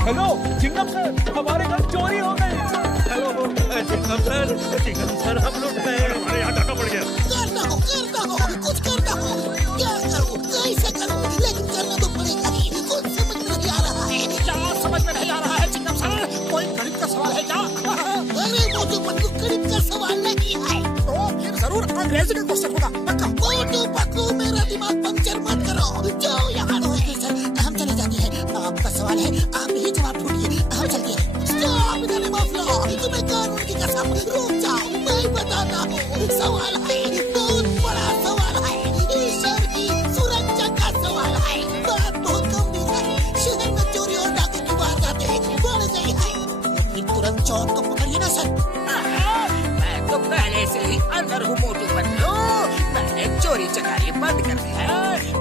Hello Chingam sir, हमारे घर चोरी हो गई। हेलो चिंगम सर हम लुट गए, हमारे यहाँ डाका पड़ गया। करता हूँ कुछ करता हूँ, क्या करूँ कैसे करूँ, लेकिन करना तो पड़ेगा ही। कुछ समझ में नहीं आ रहा है। क्या समझ में नहीं आ रहा है चिंगम सर? कोई गणित का सवाल है क्या? अरे मोटू पतलू गणित का सवाल नहीं है, तो फिर जरूर अंग्रेजी का क्वेश्चन होगा पक्का। मोटू पतलू मेरा दिमाग पंक्चर मत करो, जाओ यहाँ। सर हम चले जाते हैं, आपका सवाल है आप ही जवाब ढूंढिए, हम चलते हैं। Stop the name of law, तुम्हें कानून की कसम, रुक जाओ मैं बताता हूँ। सवाल है बहुत बड़ा सवाल है, ईश्वर की सुरक्षा का सवाल है। बात बहुत गंभीर है, शहर में चोरी और डाकू की वारदातें बढ़ गई है, फिर तुरंत चोर को पकड़िए ना सर। मैं तो पहले से ही अंदर हूँ मोटू पतलू, मैंने चोरी चकारी बंद कर दी है।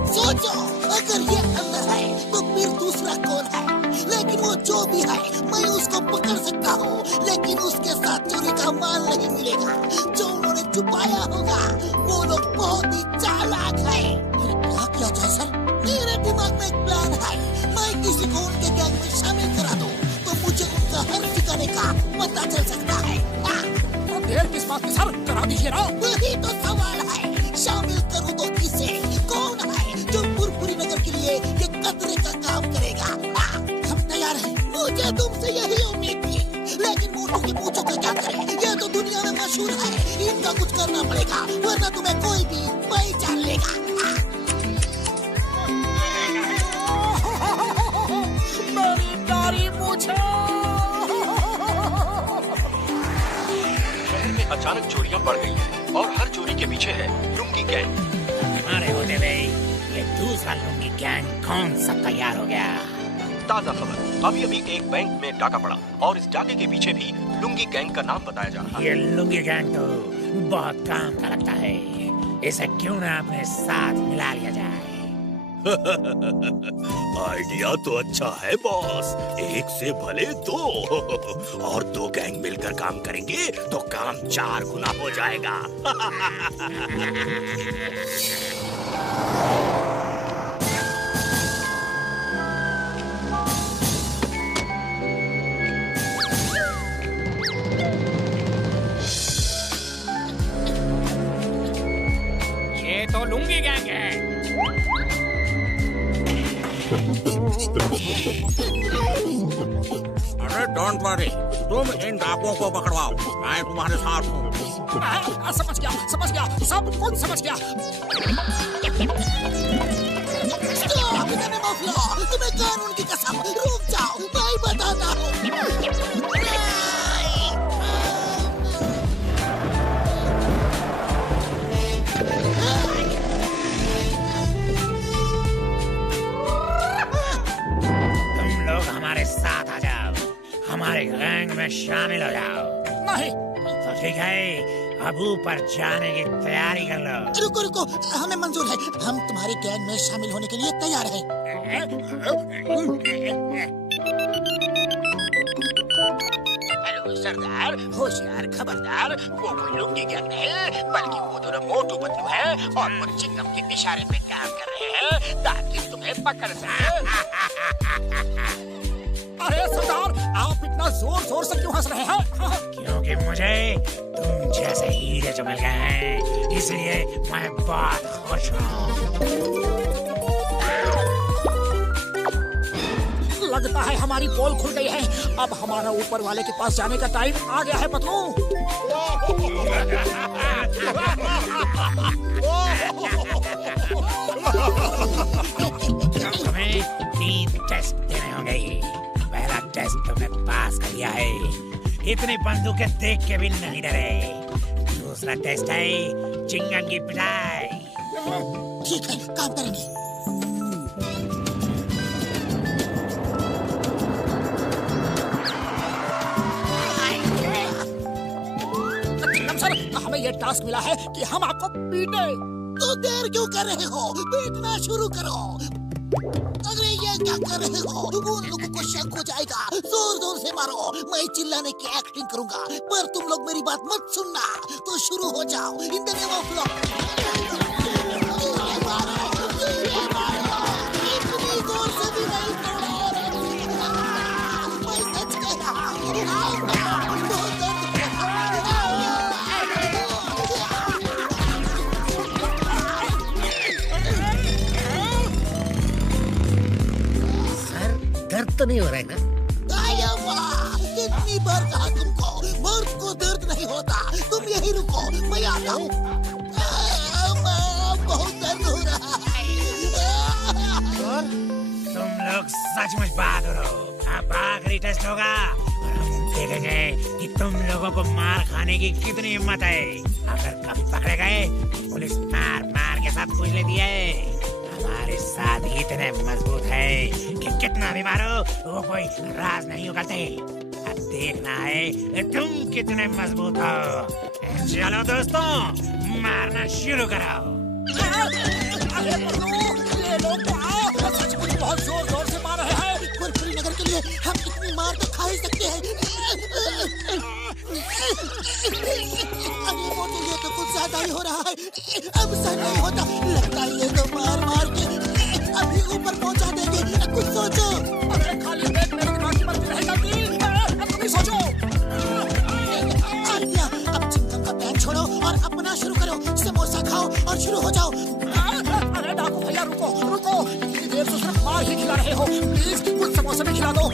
सोचो अगर ये अंदर है तो फिर दूसरा कौन है? लेकिन वो जो भी है मैं उसको पकड़ सकता हूँ, लेकिन उसके साथ चोरी का माल नहीं मिलेगा जो उन्होंने छुपाया होगा। वो लोग बहुत ही चालाक है। क्या किया जाए सर? मेरे दिमाग में एक प्लान है, मैं किसी को उनके गैंग में शामिल करा दूँ तो मुझे उनका हर ठिकाने का पता चल सकता है। तो देर किस बात की सर, करा दीजिए ना। वही तो सवाल है, शामिल करूँ तो किसे? कौन है जो पुरपुरी नगर के लिए ये कतरे का काम करेगा? हम तैयार हैं, मुझे तुमसे यही उम्मीद थी। लेकिन मोटू की पूछो का क्या करें, ये तो दुनिया में मशहूर है, इनका कुछ करना पड़ेगा वरना तुम्हें कोई भी पहचान लेगा। मेरी प्यारी पूछो। शहर में अचानक चोरियां बढ़ गई हैं और हर चोरी के पीछे है लुंगी गैंग। हमारे होते हुए ये दूसरा लुंगी गैंग कौन सा तैयार हो गया? ताजा खबर, अभी अभी एक बैंक में डाका पड़ा और इस डाके के पीछे भी लुंगी गैंग का नाम बताया जा रहा है। ये लुंगी गैंग तो बहुत काम का लगता है, इसे क्यों ना अपने साथ मिला लिया जाए। आइडिया तो अच्छा है बॉस, एक से भले दो और दो गैंग मिलकर काम करेंगे तो काम 4 गुना हो जाएगा। ये तो लुंगी गैंग है। अरे डोंट वरी, तुम इन डाकुओं को पकड़वाओ, मैं तुम्हारे साथ हूँ। समझ गया, सब कुछ समझ गया। Stop the name of law, तुम्हें कानून की कसम, रुक जाओ मैं बताता हूँ। हमारे साथ आ जाओ, हमारे गैंग में शामिल हो जाओ। नहीं तो ठीक है, अब ऊपर जाने की तैयारी कर लो। रुको, हमें मंजूर है, हम तुम्हारे गैंग में शामिल होने के लिए तैयार हैं। हेलो सरदार, होशियार खबरदार, वो कोई लुंगी गैंग नहीं, बल्कि वो दोनों मोटू पतलू है और वो चिंगम के इशारे पे काम कर रहे हैं ताकि तुम्हें पकड़ सके। अरे सरदार, आप इतना जोर से क्यों हंस रहे हैं? क्योंकि मुझे तुम जैसे हीरे जो मिल गए हैं, इसलिए मैं बहुत खुश हूँ। लगता है हमारी पोल खुल गई है, अब हमारा ऊपर वाले के पास जाने का टाइम आ गया है पतलू। तुम्हें 3 टेस्ट देने होंगे। पहला टेस्ट तुमने पास कर लिया है, इतनी बंदूकें देख के भी नहीं डरे। दूसरा टेस्ट है चिंगम की पिटाई। ठीक है, काम करेंगे। हमें ये टास्क मिला है कि हम आपको पीटे। तो देर क्यों कर रहे हो, पीटना शुरू करो। अरे ये क्या कर रहे हो, उन लोगों को शक हो जाएगा, जोर से मारो। मैं चिल्लाने की एक्टिंग करूंगा, पर तुम लोग मेरी बात मत सुनना। तो शुरू हो जाओ, in the name of law. इतनी जोर से भी नहीं तोड़ो। सर दर्द तो नहीं हो रहा है ना? कितनी बार कहा तुमको, मर्द को दर्द नहीं होता। तुम यही रुको, मैं आता हूँ। बहुत दर्द हो रहा है। तुम लोग सचमुच बहादुर हो। अब आखिरी टेस्ट होगा और हम देखेंगे कि तुम लोगों को मार खाने की कितनी हिम्मत है। अगर कभी पकड़े गए पुलिस मार मार के सब कुछ लेती है। हमारे साथ इतने मजबूत है कि कितना भी मारो वो कोई राज नहीं उगलते। अब देखना है तुम कितने मजबूत हो। चलो दोस्तों, मारना शुरू करो। अरे ये लोग सचमुच बहुत जोर जोर से मार रहे हैं। कुरकुरी नगर के लिए हम इतनी मार तो खा ही सकते हैं। अरे मोटू, ये तो कुछ ज्यादा ही हो रहा है। अब सह नहीं होता। लगता है ये तो मार मार के अभी ऊपर पहुंचा देंगे। कुछ सोचो। अरे खाली पेट मेरे दिमाग की मर्जी रह जाती। अब तुम ही सोचो। आलिया, अब चिंगम का पैर छोड़ो और अपना शुरू करो। समोसा खाओ और शुरू हो जाओ। अरे डाकू भैया, रुको रुको। इतनी देर से सिर्फ मार ही खिला रहे हो। प्लीज कुछ समोसा भी खिला दो।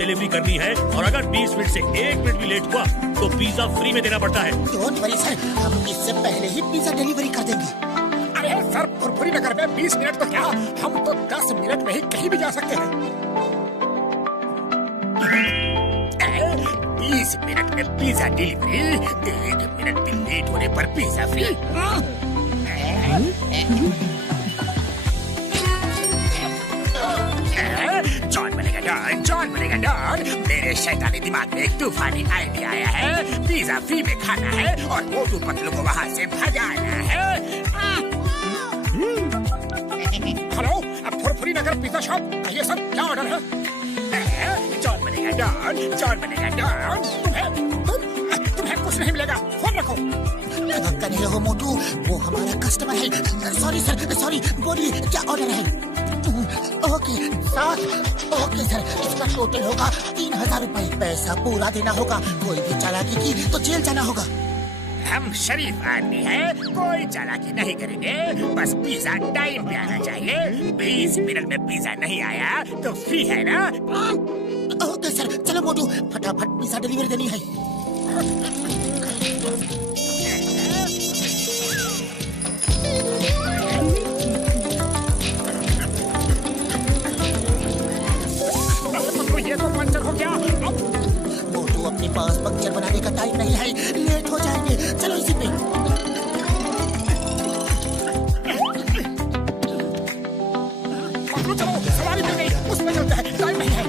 डिलीवरी करनी है और अगर 20 मिनट से 1 मिनट भी लेट हुआ तो पिज्जा फ्री में देना पड़ता है। डोंट वरी सर, हम इससे पहले ही पिज्जा डिलीवरी कर देंगे। अरे सर, कुरकुरी नगर में 20 मिनट तो क्या, हम तो 10 मिनट में ही कहीं भी जा सकते हैं। 20 मिनट में पिज्जा डिलीवरी, 1 मिनट भी लेट होने पर पिज्जा फ्री। जॉन बनेगा डॉन। मेरे शैतानी दिमाग में एक तूफानी आइडिया आया है। पिज्जा फ्री में खाना है और मोटू पतलू को वहाँ से भगाना है। हेलो, अब फुरफुरी नगर पिज्जा शॉप, कहिए सर, क्या ऑर्डर है? जॉन बनेगा डॉन जॉन बनेगा डॉन। तुम्हें कुछ नहीं मिलेगा, फोन रखो। कर रहे हो मोटू, वो हमारा कस्टमर है। Sorry sir, sorry. बोलिए क्या ऑर्डर है? ओके सर, ओके सर, इसका टोटल होगा 3000 रुपए। पैसा पूरा देना होगा, कोई भी चालाकी की तो जेल जाना होगा। हम शरीफ आदमी हैं, कोई चालाकी नहीं करेंगे, बस पिज्जा टाइम पे आना चाहिए। 20 मिनट में पिज्जा नहीं आया तो फ्री है ना? ओके सर, चलो मोटू फटाफट पिज्जा डिलीवरी देनी है। ये तो पंचर हो गया। मोटू अपने पास पंक्चर बनाने का टाइम नहीं है, लेट हो जाएंगे। चलो इसी पे। चलो सवारी मिल गई, उसमें चलते हैं, टाइम नहीं है।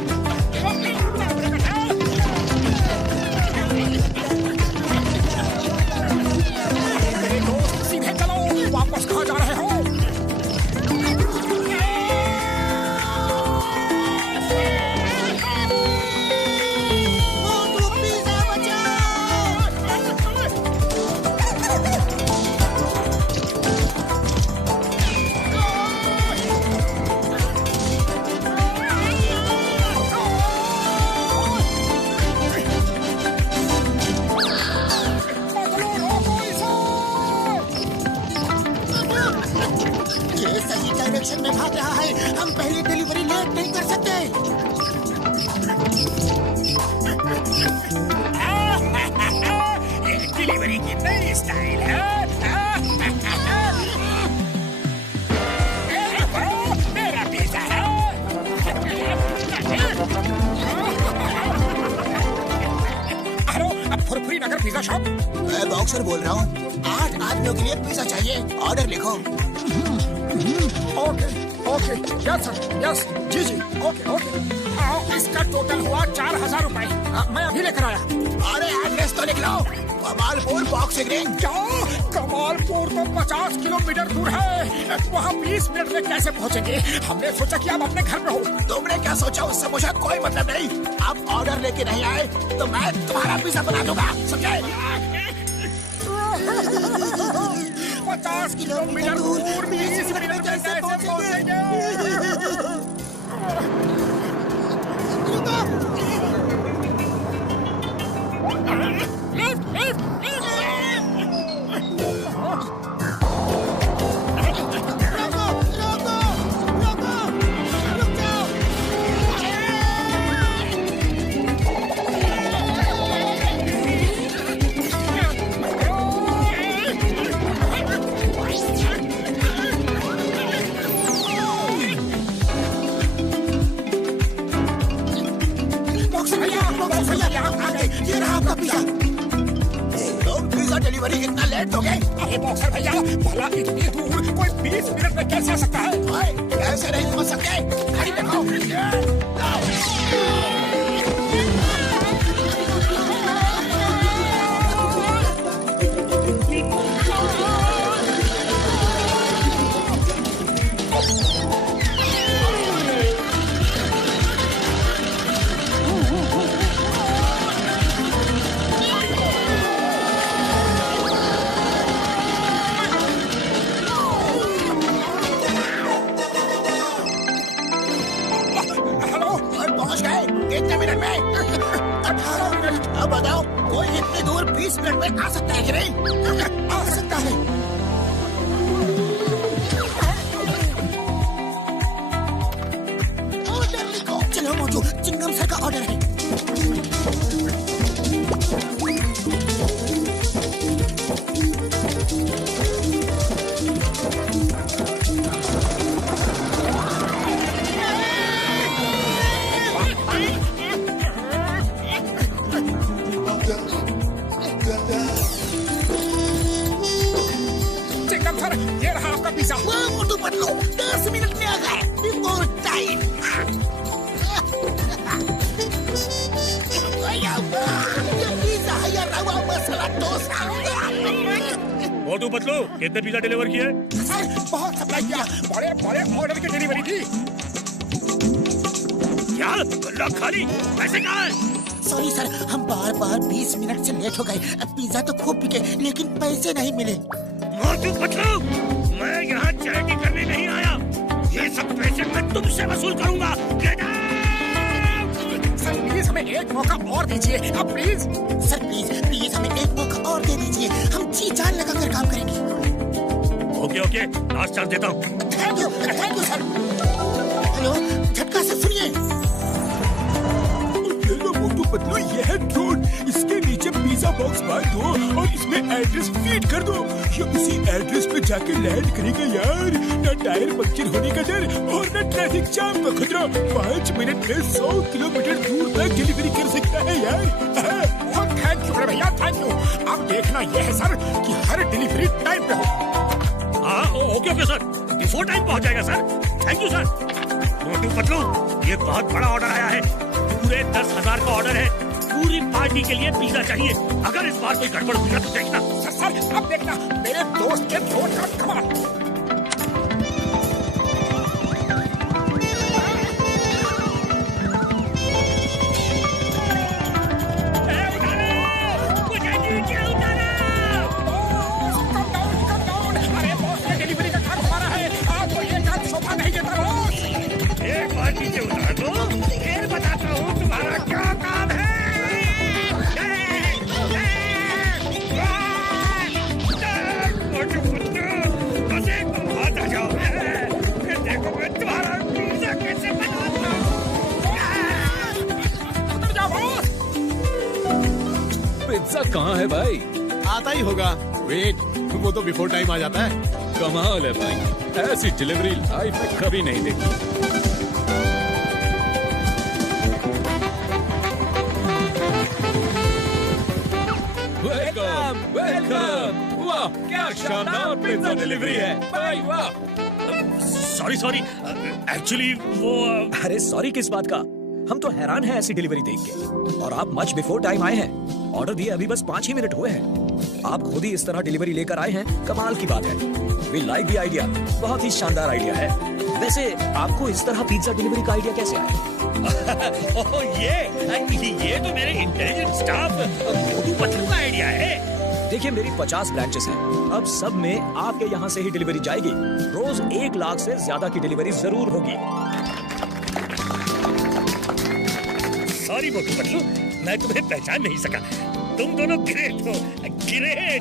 मेरे दोस्त सीधे चलो, वापस कहाँ जा रहे हो? डायरेक्शन में भाग रहा है, हम पहली डिलीवरी लेट नहीं कर सकते। डिलीवरी की नई स्टाइल है। मेरा पिज्जा है। हेलो, अब फुरफुरी नगर पिज्जा शॉप। मैं बॉक्सर बोल रहा हूँ, 8 आदमियों के लिए पिज्जा चाहिए, ऑर्डर लिखो। Okay okay, yes sir, yes, जी जी, ओके ओके। इसका टोटल हुआ 4000 रुपए। मैं अभी लेकर आया। अरे एड्रेस तो लिख लो, कमालपुर बॉक्सिंग रिंग। क्या? कमालपुर तो 50 किलोमीटर दूर है, वहाँ 20 मिनट में कैसे पहुँचेंगे? हमने सोचा कि आप अपने घर में हो। तुमने क्या सोचा, उससे मुझे कोई मतलब नहीं। आप ऑर्डर लेके नहीं आए तो मैं तुम्हारा पिज्जा बना दूंगा, समझे? 50 किलोमीटर दूर 20 मिनट में कैसे पहुँचेंगे? ये रहा आपका पिज्जा। तुम पिज्जा डिलीवरी इतना लेट हो गए? अरे बॉक्सर भैया, भला इतनी दूर कोई 20 मिनट में कैसे आ सकता है? कैसे नहीं समझ सकते? गाड़ी दिखाओ। कितने मिनट में? 18 मिनट। अब बताओ, कोई इतनी दूर 20 मिनट में आ सकता है कि नहीं? आ सकता है। ऑर्डर लिखो। चलो मोटू, चिंगम सर का ऑर्डर है। चिंगम सर, ये रहा आपका पिज्जा। मोटू बदलो, 10 मिनट में आ गए। Before time. ये पिज्जा है या रवा मसाला डोसा? मोटू बदलो, कितने पिज्जा डिलीवर किए? सर, बहुत सप्लाई किया, बड़े बड़े ऑर्डर की डिलीवरी थी। क्या गल्ला खाली? पैसे कहाँ हैं? सॉरी सर, हम बार बार 20 मिनट से लेट हो गए। पिज्जा तो खूब बिके लेकिन पैसे नहीं मिले। मोटू पतलू, मैं यहाँ चैरिटी करने नहीं आया। ये सब पैसे मैं तुमसे वसूल करूंगा। Get out! सर प्लीज हमें एक मौका और दीजिए अब प्लीज। सर प्लीज हमें एक मौका और दे दीजिए। हम जी जान लगा कर काम करेंगे। ओके, लास्ट चांस देता हूँ। Thank you sir. हेलो, झटका से सुनिए। ये लो मोटू पतलू, ये है ड्रोन। इसके नीचे पिज्जा बॉक्स बांध दो और इसमें एड्रेस फीड कर दो। ये उसी एड्रेस पे जाके लैंड करेगा यार। न टायर पंक्चर होने का डर और न ट्रैफिक जाम का खतरा। 5 मिनट में 100 किलोमीटर दूर तक डिलीवरी कर सकता है यार। थैंक यू भैया, थैंक यू। अब देखना यह है सर कि हर डिलीवरी टाइम पे हो। हाँ, ओके सर, बिफोर टाइम पहुँच जाएगा sir. Thank you sir. Motu Patlu, ये बहुत बड़ा ऑर्डर आया है। पूरे 10,000 का ऑर्डर है। पूरी पार्टी के लिए पिज्जा चाहिए। अगर इस बार कोई गड़बड़ हुई तो देखना। सर अब देखना मेरे दोस्त के ड्रोन का कमाल। अरे बॉस, ये डिलीवरी का काम हमारा है। आपको ये काम शोभा नहीं देता बॉस। एक बार नीचे उतार दो, फिर बताता हूँ तुम्हारा क्या काम है। मोटू पतलू, बस एक बात आ जाओ। फिर देखो मैं तुम्हारा पिज्जा कैसे बनाता हूँ। उतर जाओ बॉस। पिज्जा कहाँ है भाई? आता ही होगा। वेट, वो तो बिफोर टाइम आ जाता है। कमाल है भाई, ऐसी डिलीवरी लाइफ में कभी नहीं देखी। वेलकम। वाह, क्या शानदार पिज्जा डिलीवरी है भाई, वाह। सॉरी, एक्चुअली वो अरे सॉरी किस बात का? हम तो हैरान हैं ऐसी डिलीवरी देख के। और आप मच बिफोर टाइम आए हैं। ऑर्डर दिए अभी बस 5 ही मिनट हुए हैं। आप खुद ही इस तरह डिलीवरी लेकर आए हैं, कमाल की बात है। वी लाइक द आइडिया, बहुत ही शानदार आइडिया है। वैसे आपको इस तरह पिज्जा डिलीवरी का आइडिया कैसे आया? ये तो मेरे इंटेलिजेंट स्टाफ मोटू पतलू का आइडिया है। देखिए, मेरी 50 ब्रांचेस हैं। अब सब में आपके यहाँ से ही डिलीवरी जाएगी। रोज 1 लाख से ज्यादा की डिलीवरी जरूर होगी। सॉरी मोटू पतलू, मैं तुम्हें पहचान नहीं सका। तुम दोनों ग्रेट हो, ग्रेट।